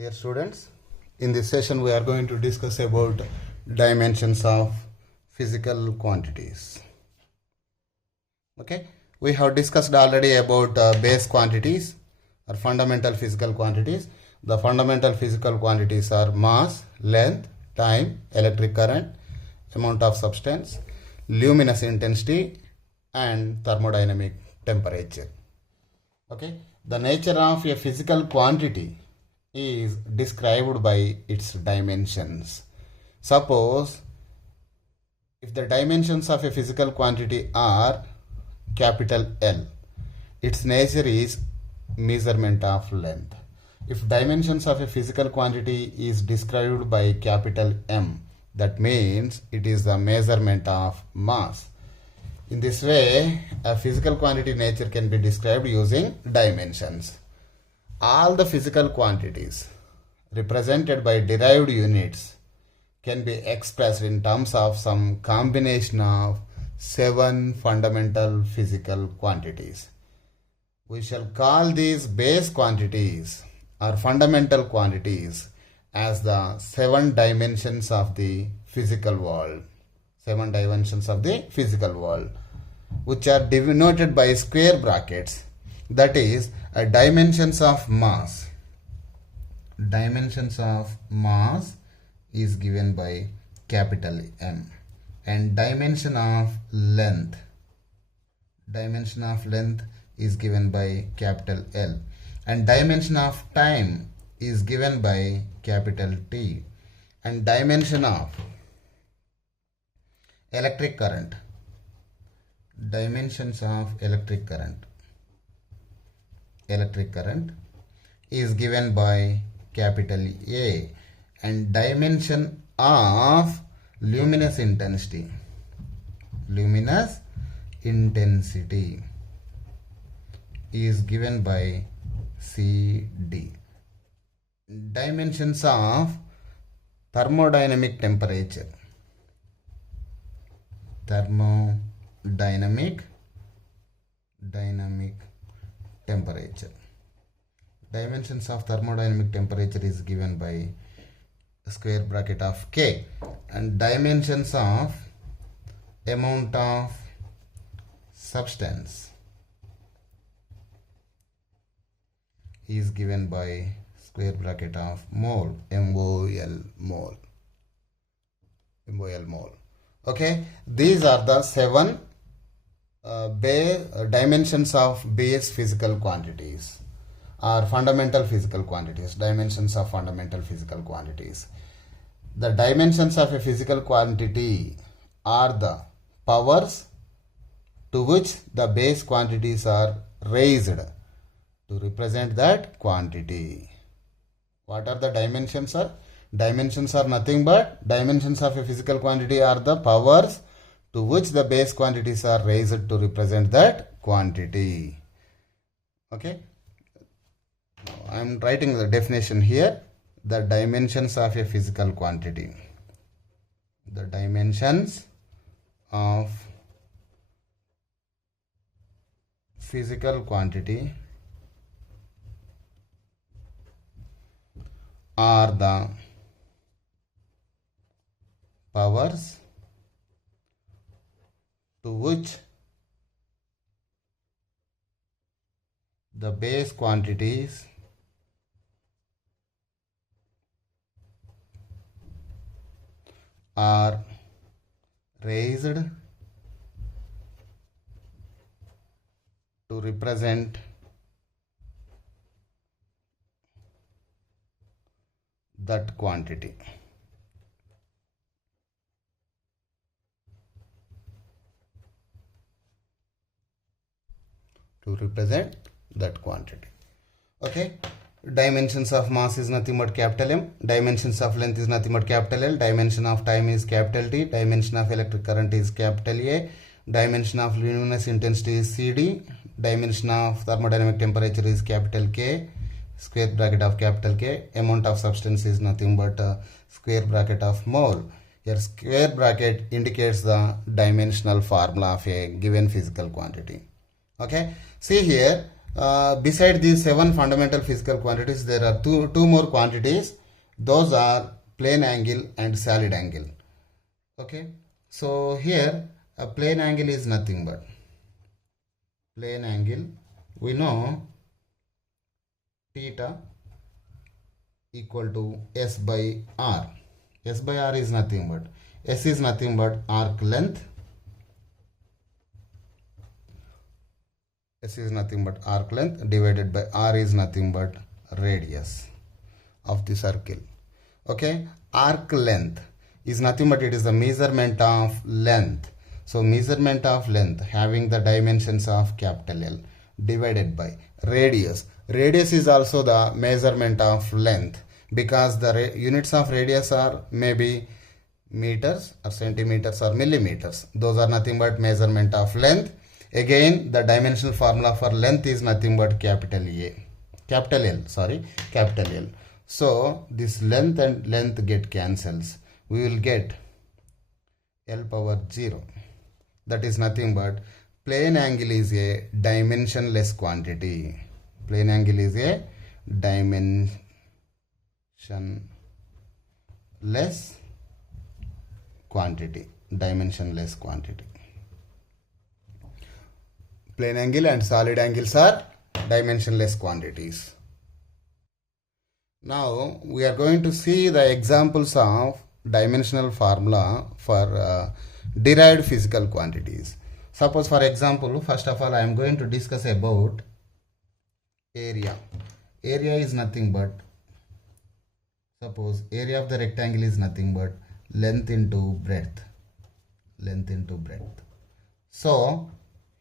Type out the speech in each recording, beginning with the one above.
Dear students, in this session we are going to discuss about dimensions of physical quantities. Okay, we have discussed already about base quantities or fundamental physical quantities. The fundamental physical quantities are mass, length, time, electric current, amount of substance, luminous intensity, and thermodynamic temperature. Okay, the nature of a physical quantity is described by its dimensions. Suppose if the dimensions of a physical quantity are capital L, its nature is measurement of length. If dimensions of a physical quantity is described by capital M, that means it is the measurement of mass. In this way, a physical quantity nature can be described using dimensions. All the physical quantities represented by derived units can be expressed in terms of some combination of 7 fundamental physical quantities. We shall call these base quantities or fundamental quantities as the 7 dimensions of the physical world. 7 dimensions of the physical world, which are denoted by square brackets. That is, dimensions of mass. Dimensions of mass is given by capital M, and dimension of length. Dimension of length is given by capital L, and dimension of time is given by capital T, and dimension of electric current. Dimensions of electric current is given by capital A, and dimension of luminous intensity is given by CD. Dimensions of thermodynamic temperature dimensions of thermodynamic temperature is given by square bracket of K, and dimensions of amount of substance is given by square bracket of mole, mole. Okay, these are the 7 dimensions of base physical quantities or fundamental physical quantities. Dimensions of fundamental physical quantities. The dimensions of a physical quantity are the powers to which the base quantities are raised to represent that quantity. What are the dimensions? Dimensions are nothing but dimensions of a physical quantity are the powers to which the base quantities are raised to represent that quantity. Okay, I am writing the definition here. The dimensions of a physical quantity. The dimensions of physical quantity are the powers to which the base quantities are raised to represent that quantity. Okay, dimensions of mass is nothing but capital M, dimensions of length is nothing but capital L, dimension of time is capital T, dimension of electric current is capital A, dimension of luminous intensity is CD, dimension of thermodynamic temperature is capital K, square bracket of capital K, amount of substance is nothing but square bracket of mole. Here square bracket indicates the dimensional formula of a given physical quantity. Okay, see here Beside these 7 fundamental physical quantities, there are two more quantities. Those are plane angle and solid angle. Okay, so here a plane angle is nothing but plane angle. We know theta equal to S by R. S by R is nothing but S is nothing but arc length. S is nothing but arc length divided by R is nothing but radius of the circle. Okay, arc length is nothing but it is the measurement of length. So measurement of length having the dimensions of capital L divided by radius. Radius is also the measurement of length because the units of radius are maybe meters or centimeters or millimeters. Those are nothing but measurement of length. Again, the dimensional formula for length is nothing but capital L. So this length and length get cancels. We will get L power 0. That is nothing but plane angle is a dimensionless quantity. Plane angle is a dimensionless quantity. Dimensionless quantity. Plane angle and solid angles are dimensionless quantities. Now we are going to see the examples of dimensional formula for derived physical quantities. Suppose for example, first of all I am going to discuss about area. Area is nothing but, suppose area of the rectangle is nothing but length into breadth. So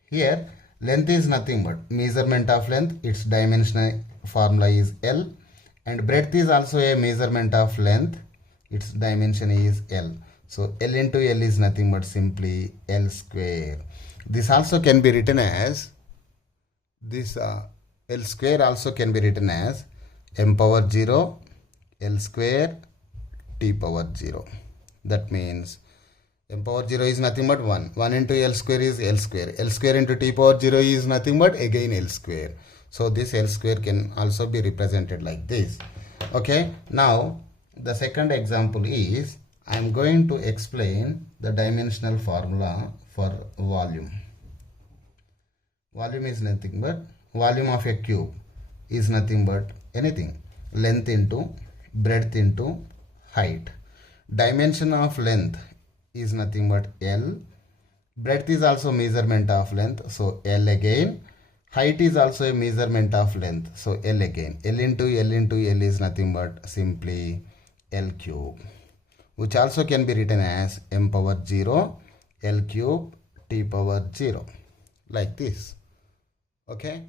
here length is nothing but measurement of length, its dimensional formula is L, and breadth is also a measurement of length, its dimension is L. So L into L is nothing but simply L square. This also can be written as L square also can be written as m power 0 L square t power 0. That means m power 0 is nothing but 1. 1 into L square is L square. L square into t power 0 is nothing but again L square. So this L square can also be represented like this. Okay. Now the second example is I am going to explain the dimensional formula for volume. Volume is nothing but volume of a cube is nothing but anything. Length into breadth into height. Dimension of length is nothing but L. Breadth is also measurement of length, so L again. Height is also a measurement of length, so L again. L into L is nothing but simply L cube, which also can be written as m power 0 L cube t power 0, like this. Okay,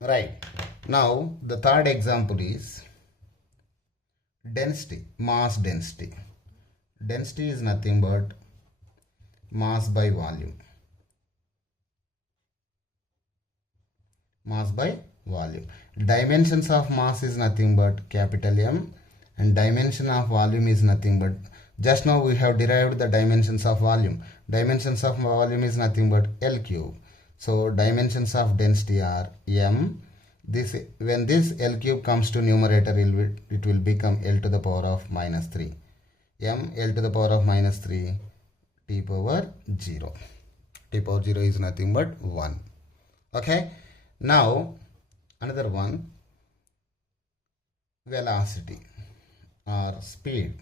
right. Now the third example is density, mass density. Density is nothing but mass by volume. Mass by volume. Dimensions of mass is nothing but capital M, and dimension of volume is nothing but, just now we have derived the dimensions of volume. Dimensions of volume is nothing but L cube. So dimensions of density are M. When this L cube comes to numerator, it will become L to the power of minus 3. M L to the power of minus 3 t power 0. T power 0 is nothing but 1. Okay. Now another one, velocity or speed.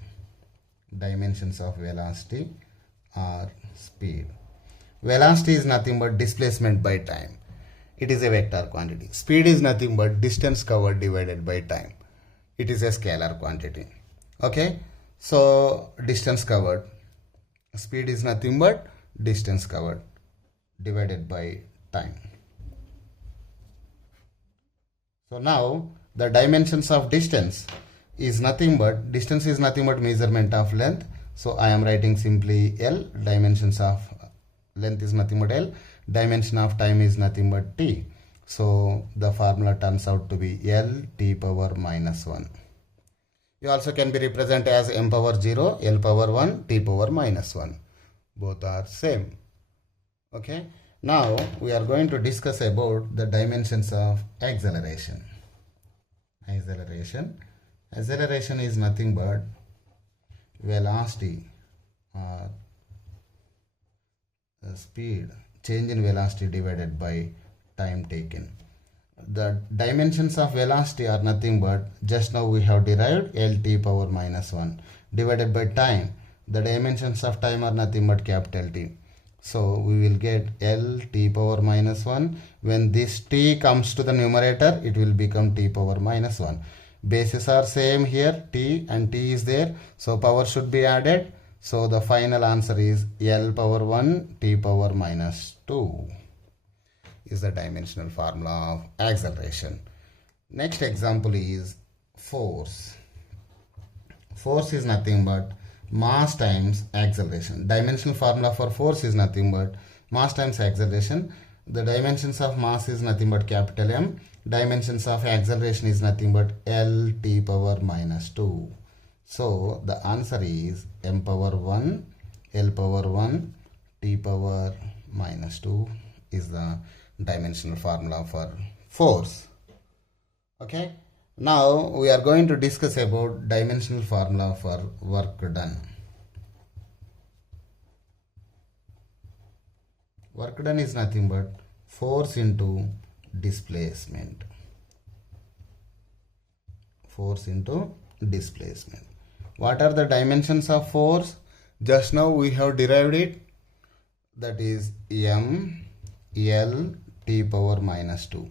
Dimensions of velocity or speed. Velocity is nothing but displacement by time. It is a vector quantity. Speed is nothing but distance covered divided by time. It is a scalar quantity. Okay. So distance covered. Speed is nothing but distance covered divided by time. So now the dimensions of distance is nothing but, distance is nothing but measurement of length. So I am writing simply L. Dimensions of length is nothing but L. Dimension of time is nothing but t. So the formula turns out to be L t power minus 1. You also can be represented as m power 0, L power 1, t power minus 1. Both are same. Okay. Now we are going to discuss about the dimensions of acceleration. Acceleration is nothing but velocity or speed, change in velocity divided by time taken. The dimensions of velocity are nothing but, just now we have derived Lt power minus 1 divided by time. The dimensions of time are nothing but capital T. So we will get Lt power minus 1. When this t comes to the numerator, it will become t power minus 1. Bases are same here, t and t is there. So power should be added. So the final answer is L power 1 t power minus 2 is the dimensional formula of acceleration. Next example is force. Force is nothing but mass times acceleration. Dimensional formula for force is nothing but mass times acceleration. The dimensions of mass is nothing but capital M. Dimensions of acceleration is nothing but L t power minus 2. So the answer is m power 1, L power 1, t power minus 2 is the dimensional formula for force. Okay. Now we are going to discuss about dimensional formula for work done. Work done is nothing but force into displacement. Force into displacement. What are the dimensions of force? Just now we have derived it. That is m L t power minus 2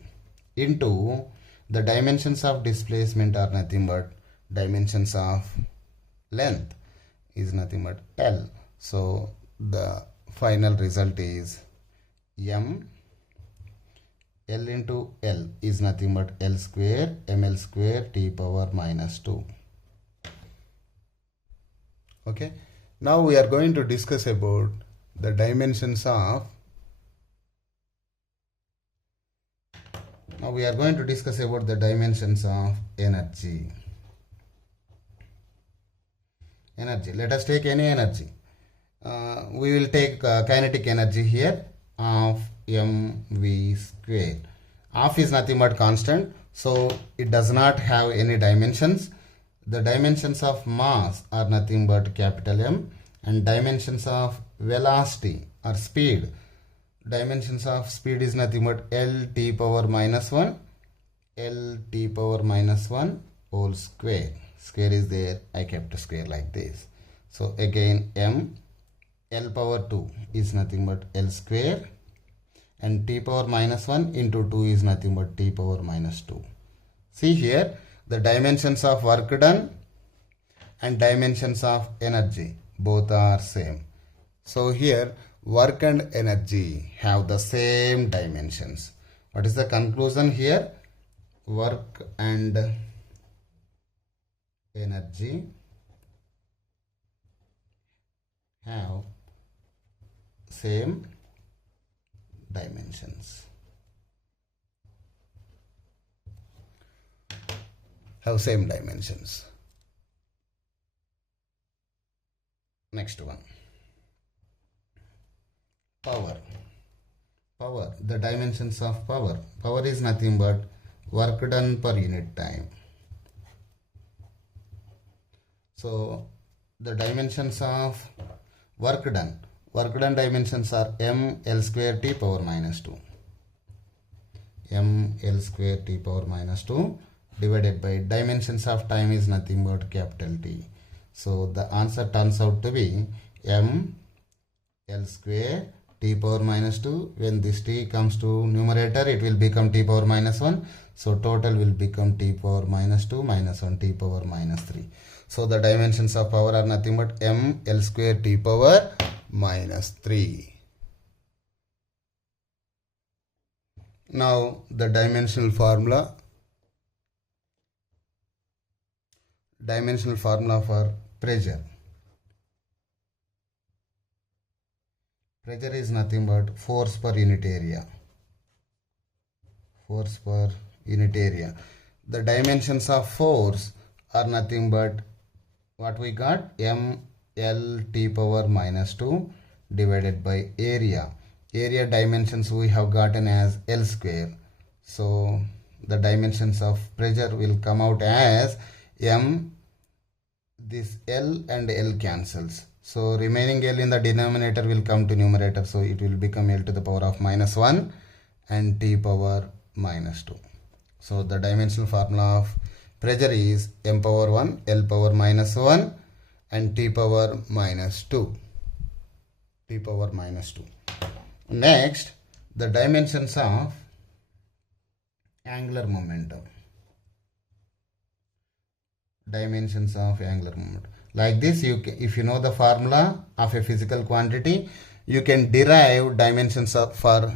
into the dimensions of displacement are nothing but dimensions of length is nothing but L. So the final result is m L into L is nothing but L square ml square t power minus 2. Okay. Now we are going to discuss about the dimensions of energy. Let us take any energy. We will take kinetic energy here of mv square. Of is nothing but constant, so it does not have any dimensions. The dimensions of mass are nothing but capital M, and dimensions of velocity or speed. Dimensions of speed is nothing but L t power minus 1, L t power minus 1 whole square. Square is there, I kept a square like this. So again m L power 2 is nothing but L square, and t power minus 1 into 2 is nothing but t power minus 2. See here, the dimensions of work done and dimensions of energy both are same. So here work and energy have the same dimensions. What is the conclusion here? Work and energy have same dimensions. Next one. Power. The dimensions of power. Power is nothing but work done per unit time. So the dimensions of work done dimensions are m L square t power minus 2. M L square t power minus 2 divided by dimensions of time is nothing but capital T. So the answer turns out to be m L square t power minus 2. When this t comes to numerator, it will become t power minus 1. So total will become t power minus 2 minus 1 t power minus 3. So the dimensions of power are nothing but m L square t power minus 3. Now the dimensional formula for pressure. Pressure is nothing but force per unit area. The dimensions of force are nothing but what we got, m L t power minus 2 divided by area. area dimensions we have gotten as L square. So the dimensions of pressure will come out as M. This L and L cancels. So remaining L in the denominator will come to numerator. So it will become L to the power of minus 1 and T power minus 2. So the dimensional formula of pressure is M power 1, L power minus 1 and T power minus 2. T power minus 2. Next, the dimensions of angular momentum. Dimensions of angular momentum. Like this, if you know the formula of a physical quantity, you can derive dimensions for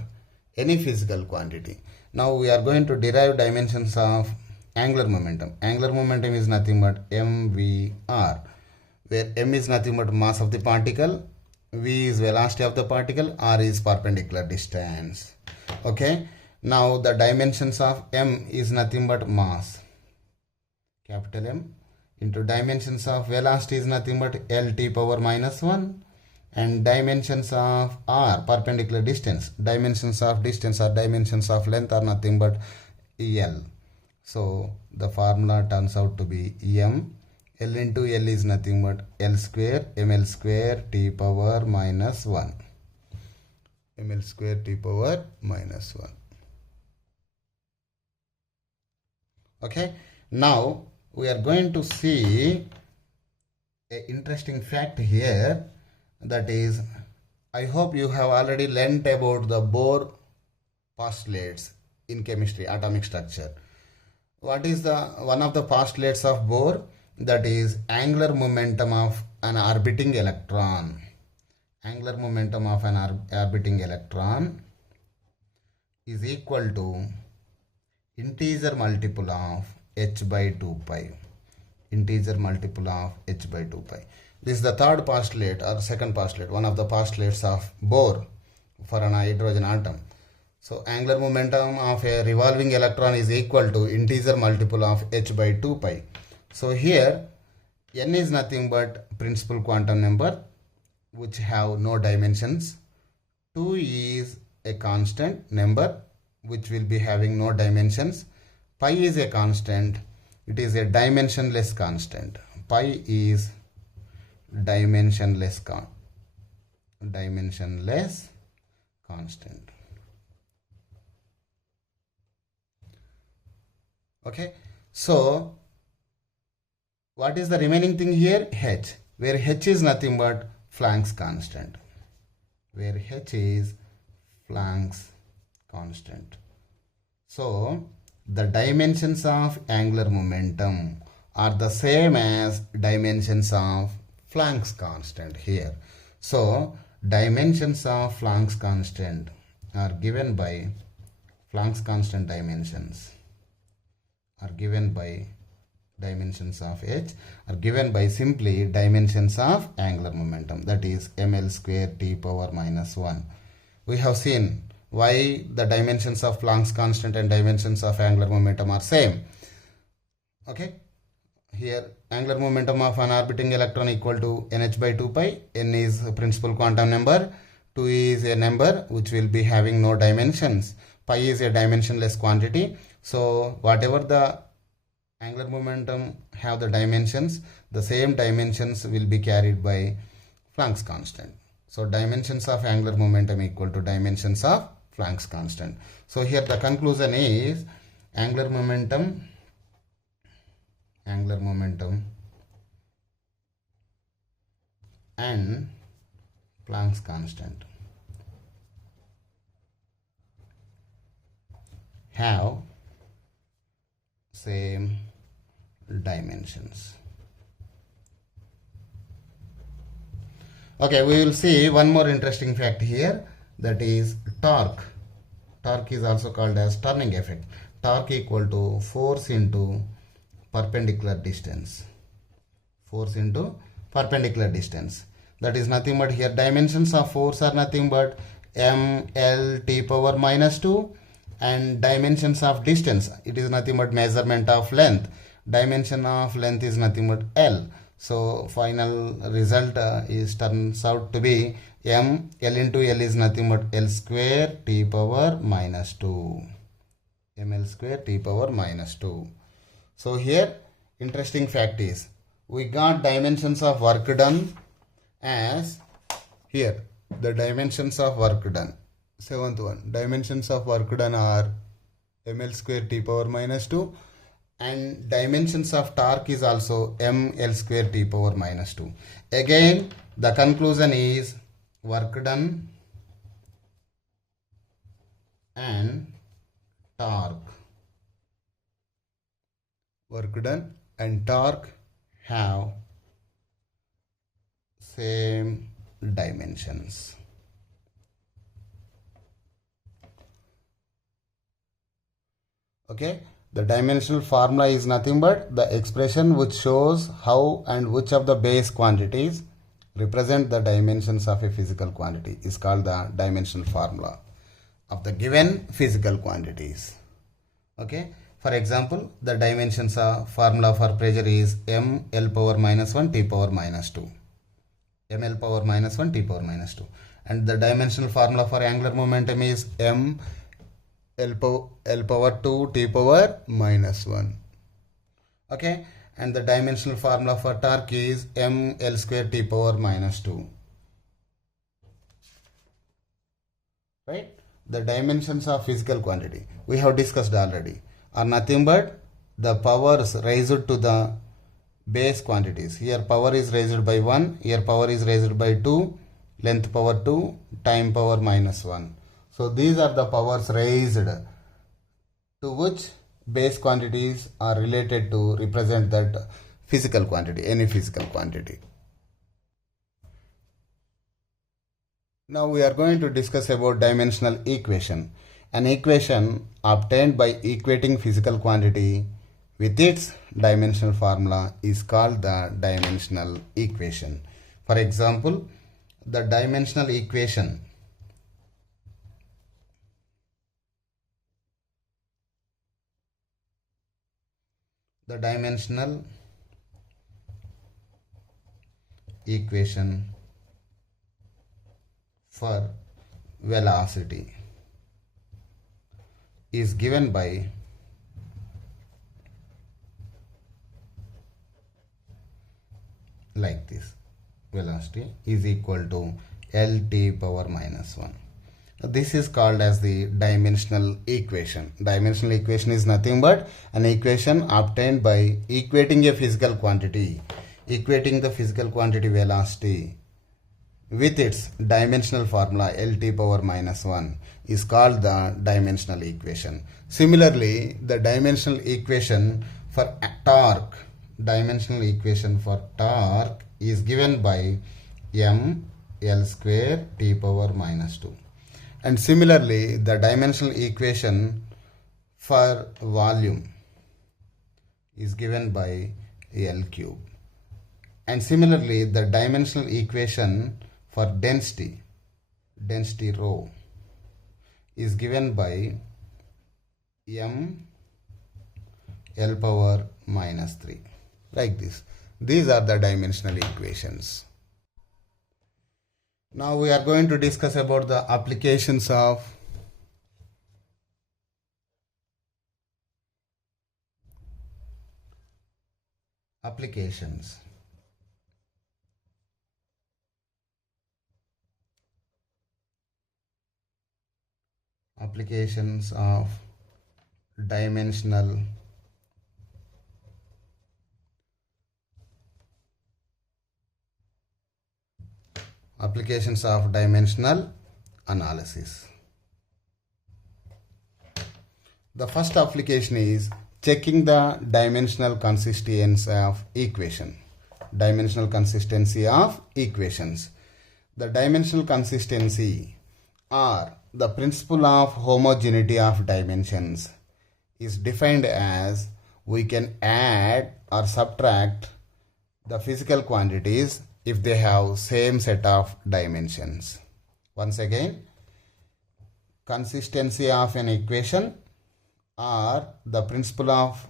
any physical quantity. Now we are going to derive dimensions of angular momentum. Angular momentum is nothing but mvr, where m is nothing but mass of the particle, v is velocity of the particle, r is perpendicular distance. Okay. Now the dimensions of m is nothing but mass, capital M, into dimensions of velocity is nothing but Lt power minus 1, and dimensions of r, perpendicular distance, dimensions of distance or dimensions of length are nothing but L. So the formula turns out to be M. L into L is nothing but L square, ml square T power minus 1. ml square T power minus 1. Okay. Now we are going to see an interesting fact here, that is, I hope you have already learnt about the Bohr postulates in chemistry, atomic structure. What is the one of the postulates of Bohr? That is angular momentum of an orbiting electron. Angular momentum of an orbiting electron is equal to integer multiple of h by 2 pi. Integer multiple of h by 2 pi. This is the third postulate or second postulate, one of the postulates of Bohr for an hydrogen atom. So angular momentum of a revolving electron is equal to integer multiple of h by 2 pi. So here n is nothing but principal quantum number which have no dimensions. 2 is a constant number which will be having no dimensions. Pi is a constant. It is a dimensionless constant. Pi is dimensionless constant. Okay. So what is the remaining thing here? H, where H is nothing but Planck's constant. Where H is Planck's constant. So the dimensions of angular momentum are the same as dimensions of Planck's constant here. So dimensions of Planck's constant are given by Planck's constant dimensions are given by dimensions of H are given by simply dimensions of angular momentum, that is ml square T power minus 1. We have seen why the dimensions of Planck's constant and dimensions of angular momentum are same. Okay. Here angular momentum of an orbiting electron equal to nh by 2 pi. N is a principal quantum number. 2 is a number which will be having no dimensions. Pi is a dimensionless quantity. So whatever the angular momentum have the dimensions, the same dimensions will be carried by Planck's constant. So dimensions of angular momentum equal to dimensions of Planck's constant. So here the conclusion is angular momentum and Planck's constant have same dimensions. Okay, we will see one more interesting fact here, that is torque. Torque is also called as turning effect. Torque equal to force into perpendicular distance. Force into perpendicular distance. That is nothing but here dimensions of force are nothing but m l T power minus 2, and dimensions of distance, it is nothing but measurement of length. Dimension of length is nothing but L. So final result is turns out to be m l into l is nothing but l square t power minus 2. ml square t power minus 2. So here interesting fact is we got dimensions of work done as here the dimensions of work done. Seventh one, dimensions of work done are ml square t power minus 2 and dimensions of torque is also ml square t power minus 2. Again the conclusion is work done and torque. Work done and torque have same dimensions. Okay, the dimensional formula is nothing but the expression which shows how and which of the base quantities represent the dimensions of a physical quantity is called the dimensional formula of the given physical quantities. Okay, for example, the dimensions of formula for pressure is m l power minus 1 t power minus 2. ml power minus 1 t power minus 2. And the dimensional formula for angular momentum is m l power 2 t power minus 1. Okay, and the dimensional formula for torque is m l square t power minus 2. Right? The dimensions of physical quantity we have discussed already are nothing but the powers raised to the base quantities. Here power is raised by 1, here power is raised by 2, length power 2, time power minus 1. So these are the powers raised to which base quantities are related to represent that physical quantity, any physical quantity. Now we are going to discuss about dimensional equation. An equation obtained by equating physical quantity with its dimensional formula is called the dimensional equation. For example, the dimensional equation for velocity is given by like this. Velocity is equal to Lt power minus 1. This is called as the dimensional equation. Dimensional equation is nothing but an equation obtained by equating a physical quantity, equating the physical quantity velocity with its dimensional formula Lt power minus 1 is called the dimensional equation. Similarly, the dimensional equation for torque is given by m L square t power minus 2. And similarly, the dimensional equation for volume is given by L cube. And similarly, the dimensional equation for density rho is given by m L power minus 3. Like this. These are the dimensional equations. Now we are going to discuss about the applications of dimensional analysis. The first application is checking the dimensional consistency of equation. Dimensional consistency of equations. The dimensional consistency or the principle of homogeneity of dimensions is defined as we can add or subtract the physical quantities if they have same set of dimensions. Once again, consistency of an equation or the principle of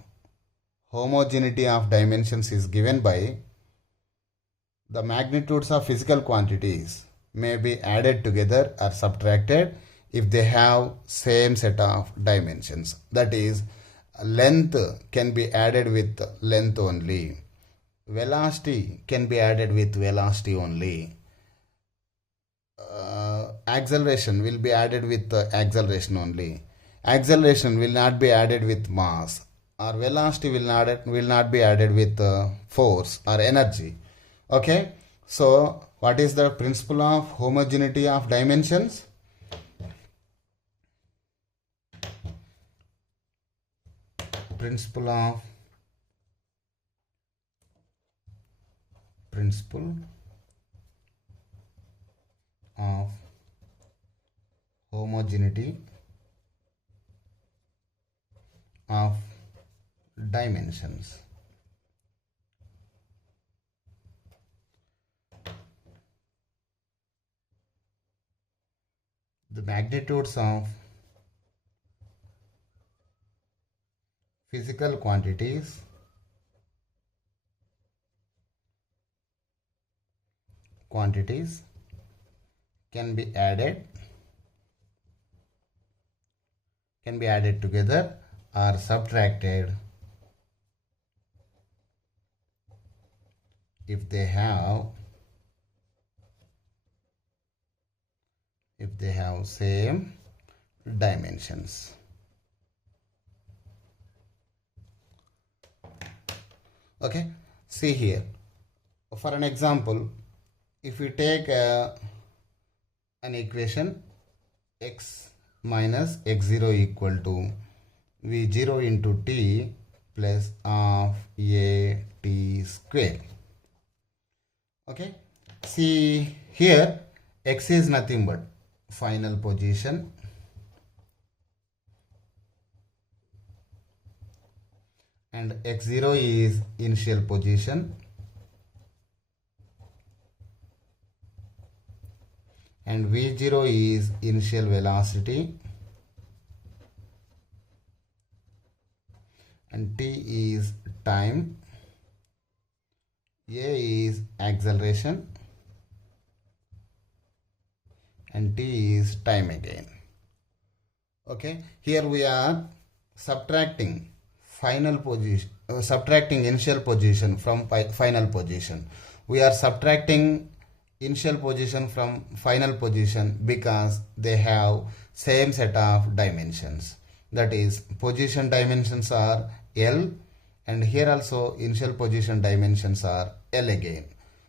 homogeneity of dimensions is given by the magnitudes of physical quantities may be added together or subtracted if they have same set of dimensions. That is, length can be added with length only. Velocity can be added with velocity only. Acceleration will be added with acceleration only. Acceleration will not be added with mass, or velocity will not be added with force or energy. Okay, so what is the principle of homogeneity of dimensions? Principle of homogeneity of dimensions. The magnitudes of physical quantities can be added together or subtracted if they have same dimensions. Okay, see here, for an example, if we take an equation x minus x0 equal to v0 into t plus of a t square. Okay, see here, x is nothing but final position and x0 is initial position and v0 is initial velocity and t is time, a is acceleration and t is time again. Okay, here we are subtracting initial position from final position. We are subtracting initial position from final position because they have same set of dimensions. That is, position dimensions are L, and here also initial position dimensions are L again.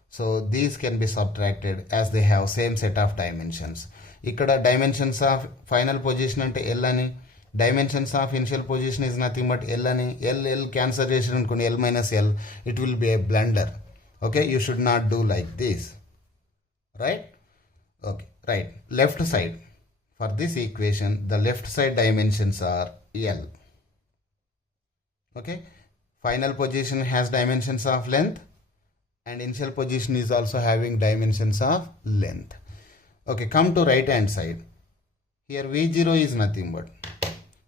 So these can be subtracted as they have same set of dimensions. Ikkada dimensions of final position ante L ani, dimensions of initial position is nothing but L ani. L cancel చేసిన అనుకోండి, L minus L, it will be a blunder. Okay, you should not do like this. Right? Okay, right. Left side. For this equation, the left side dimensions are L. Okay, final position has dimensions of length and initial position is also having dimensions of length. Okay, come to right hand side. Here v0 is nothing but,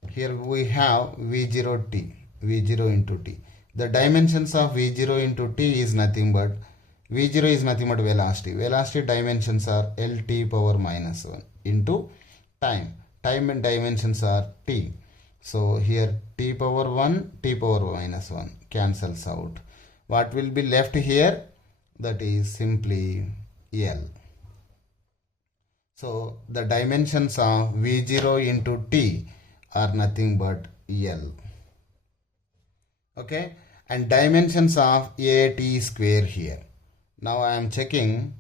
here we have v0 t, v0 into t. The dimensions of v0 into t is nothing but, v0 is nothing but velocity. Velocity dimensions are lt power minus 1 into time. Time and dimensions are t. So here t power 1, t power minus 1 cancels out. What will be left here? That is simply L. So the dimensions of v0 into t are nothing but L. Okay, and dimensions of at square here. Now I am checking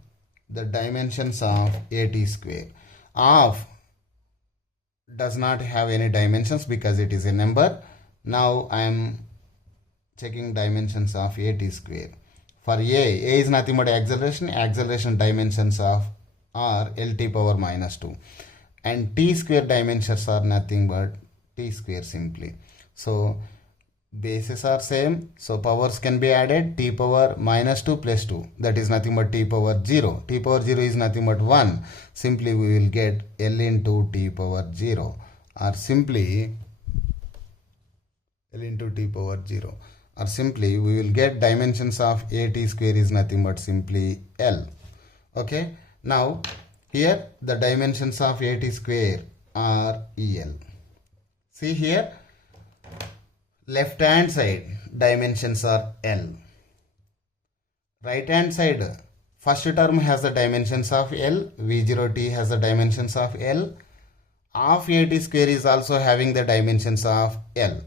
the dimensions of at square. Of does not have any dimensions because it is a number. Now I am checking dimensions of at square. For a is nothing but acceleration dimensions of are lt power minus 2, and t square dimensions are nothing but t square simply. So bases are same, so powers can be added, t power minus 2 plus 2, that is nothing but t power 0. T power 0 is nothing but 1. Simply we will get L into t power 0, or simply L into t power 0, or simply we will get dimensions of AT square is nothing but simply L. Okay, now here the dimensions of AT square are EL. See here, left hand side dimensions are L. Right hand side, first term has the dimensions of L, V0t has the dimensions of L, half AT square is also having the dimensions of L.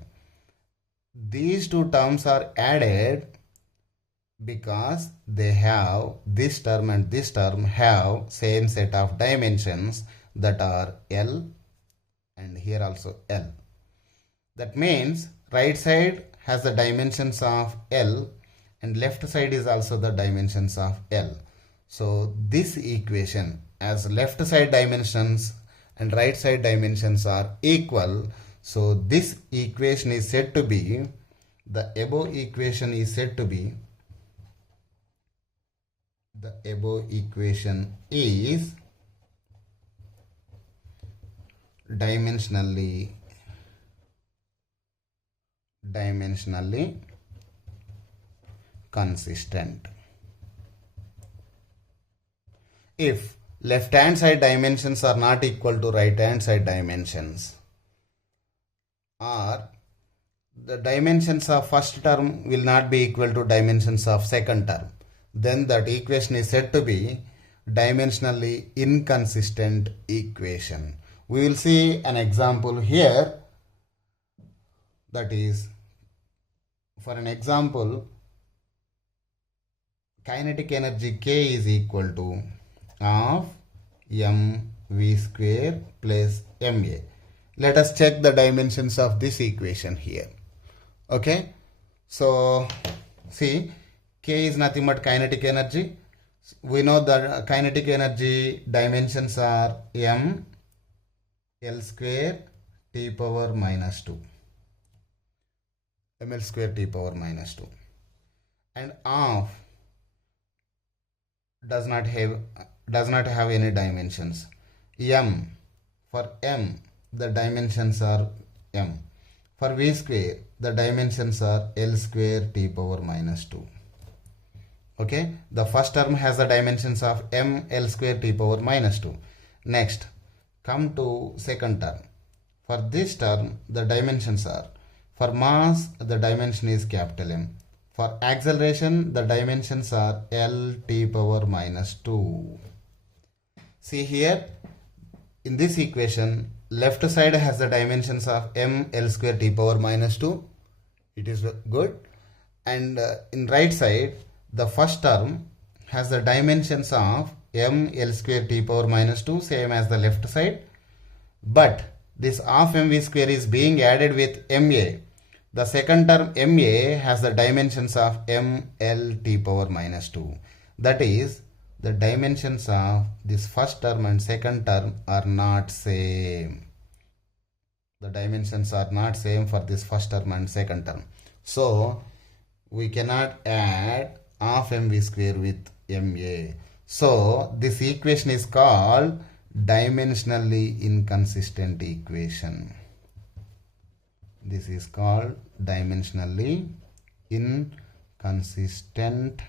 These two terms are added because they have, this term and this term have same set of dimensions that are L and here also L. That means right side has the dimensions of L and left side is also the dimensions of L. So this equation, as left side dimensions and right side dimensions are equal, so this equation is said to be, the above equation is said to be, the above equation is dimensionally consistent. If left hand side dimensions are not equal to right hand side dimensions, or the dimensions of first term will not be equal to dimensions of second term, then that equation is said to be dimensionally inconsistent equation. We will see an example here. That is, for an example, kinetic energy K is equal to half mv square plus ma. Let us check the dimensions of this equation here. Okay, so see, K is nothing but kinetic energy. We know that kinetic energy dimensions are m L square t power minus 2, ml square t power minus 2, and half does not have any dimensions. M, for m the dimensions are m. For v square the dimensions are L square t power minus 2. Okay, the first term has the dimensions of m L square t power minus 2. Next, come to second term. For this term the dimensions are, for mass the dimension is capital M. For acceleration the dimensions are L t power minus 2. See here, in this equation left side has the dimensions of m L square t power minus 2. It is good. And in right side the first term has the dimensions of m L square t power minus 2, same as the left side. But this half mv square is being added with ma. The second term ma has the dimensions of m L t power minus 2. That is, the dimensions of this first term and second term are not same. The dimensions are not same for this first term and second term. So we cannot add half mv square with ma. So this equation is called dimensionally inconsistent equation. This is called dimensionally inconsistent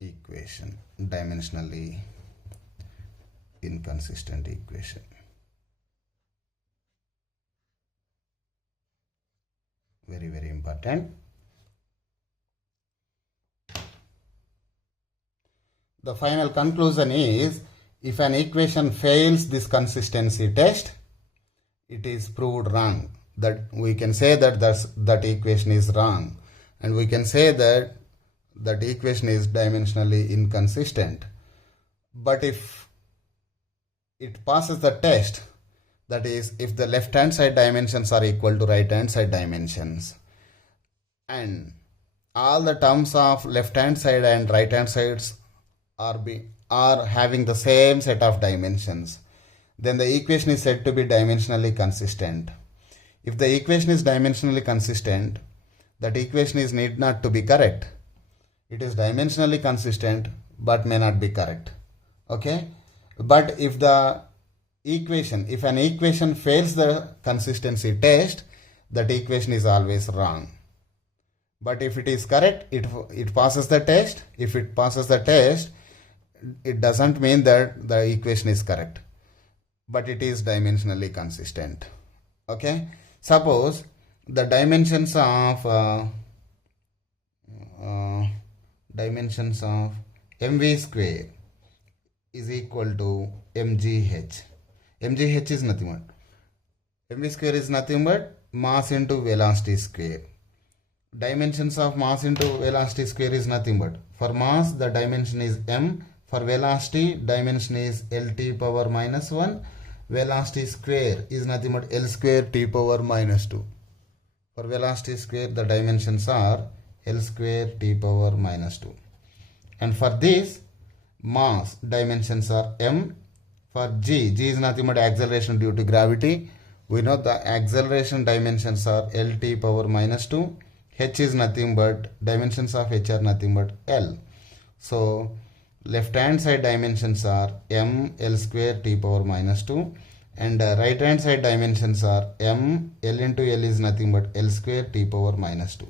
equation. Dimensionally inconsistent equation. Very, very important. The final conclusion is, if an equation fails this consistency test, it is proved wrong. That we can say that that equation is wrong, and we can say that that equation is dimensionally inconsistent. But if it passes the test, that is, if the left hand side dimensions are equal to right hand side dimensions, and all the terms of left hand side and right hand sides are having the same set of dimensions, then the equation is said to be dimensionally consistent. If the equation is dimensionally consistent, that equation is need not to be correct. It is dimensionally consistent but may not be correct. Okay, but if an equation fails the consistency test, that equation is always wrong. But if it is correct, it passes the test. If it passes the test, it doesn't mean that the equation is correct, but it is dimensionally consistent. Okay, suppose the dimensions of mv square is equal to mgh. Mgh is nothing but mv square is nothing but mass into velocity square. Dimensions of mass into velocity square is nothing but, for mass the dimension is m, for velocity dimension is lt power minus 1, velocity square is nothing but L square t power minus 2. For velocity square the dimensions are L square t power minus 2. And for this mass dimensions are m. For g is nothing but acceleration due to gravity. We know the acceleration dimensions are Lt power minus 2. H is nothing but, dimensions of H are nothing but L. So left hand side dimensions are m L square t power minus 2, and right hand side dimensions are m L into L is nothing but L square t power minus 2.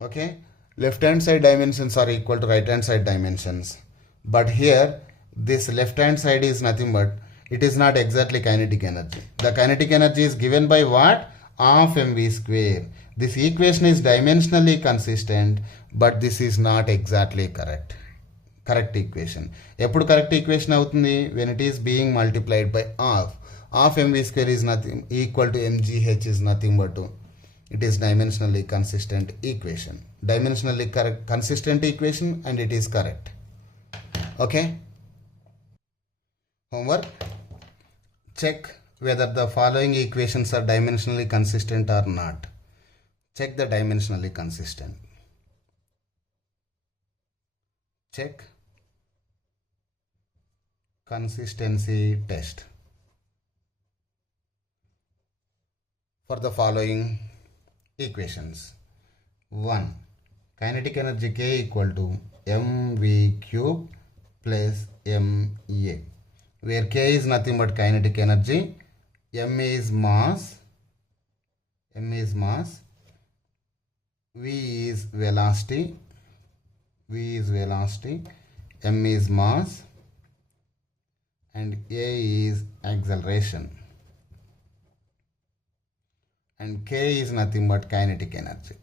Okay, left hand side dimensions are equal to right hand side dimensions, but here this left hand side is nothing but, it is not exactly kinetic energy. The kinetic energy is given by what? Of mv square. This equation is dimensionally consistent, but this is not exactly correct. Correct equation. Eppudu correct equation avutundi? When it is being multiplied by half. Half mv square is nothing equal to mgh is nothing but 2. It is dimensionally consistent equation. Dimensionally correct consistent equation, and it is correct. Okay. Homework. Check whether the following equations are dimensionally consistent or not. Check the dimensionally consistent. Check consistency test for the following equations. 1. Kinetic energy K equal to mv cube plus ma, where K is nothing but kinetic energy, m is mass, v is velocity, m is mass, and a is acceleration, and K is nothing but kinetic energy.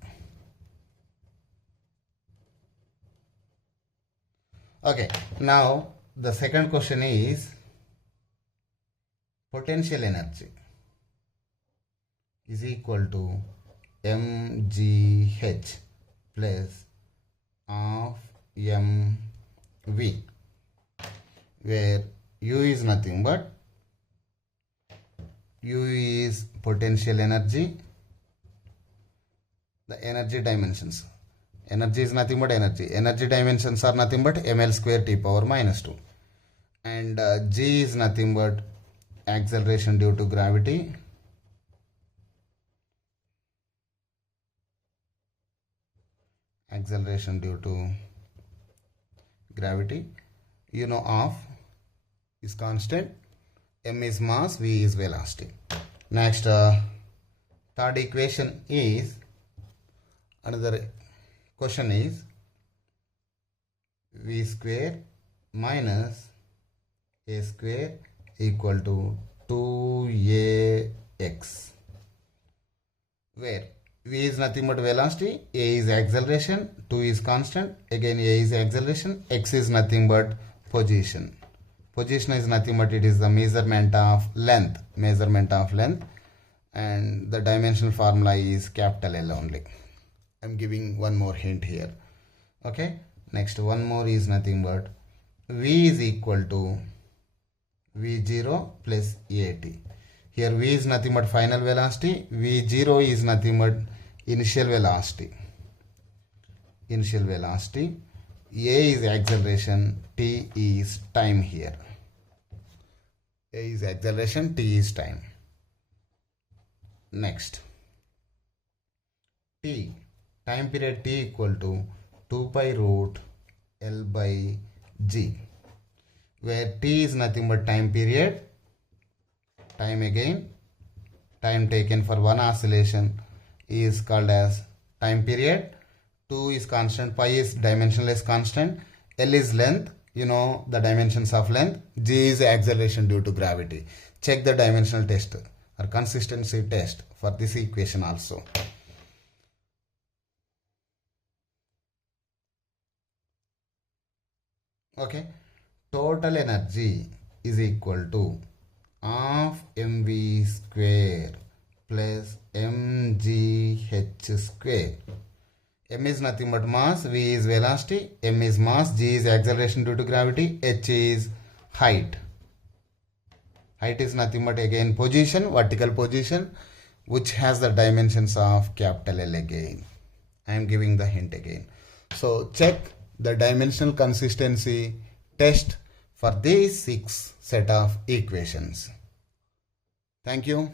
Okay, now the second question is potential energy is equal to mgh plus of mv, where u is nothing but, u is potential energy, the energy dimensions. Energy is nothing but energy. Energy dimensions are nothing but ml square t power minus 2. And g is nothing but acceleration due to gravity. Acceleration due to gravity. You know, of is constant. M is mass, V is velocity. Next, third equation is, another question is V square minus A square equal to 2ax, where V is nothing but velocity, A is acceleration, 2 is constant, again A is acceleration, x is nothing but position. Position is nothing but, it is the measurement of length, and the dimensional formula is capital L only. I'm giving one more hint here. Okay, next one more is nothing but V is equal to V0 plus AT. Here V is nothing but final velocity, V0 is nothing but initial velocity. A is acceleration, T is time here. A is acceleration, T is time. Next, T, time period T equal to 2 pi root L by G, where T is nothing but time period, time time taken for one oscillation is called as time period. 2 is constant, pi is dimensionless constant, L is length, you know the dimensions of length, G is acceleration due to gravity. Check the dimensional test or consistency test for this equation also. Okay, total energy is equal to half mv square plus mgh square. M is nothing but mass, V is velocity, M is mass, G is acceleration due to gravity, H is height. Height is nothing but again position, vertical position, which has the dimensions of capital L again. I am giving the hint again. So check the dimensional consistency test for these 6 set of equations. Thank you.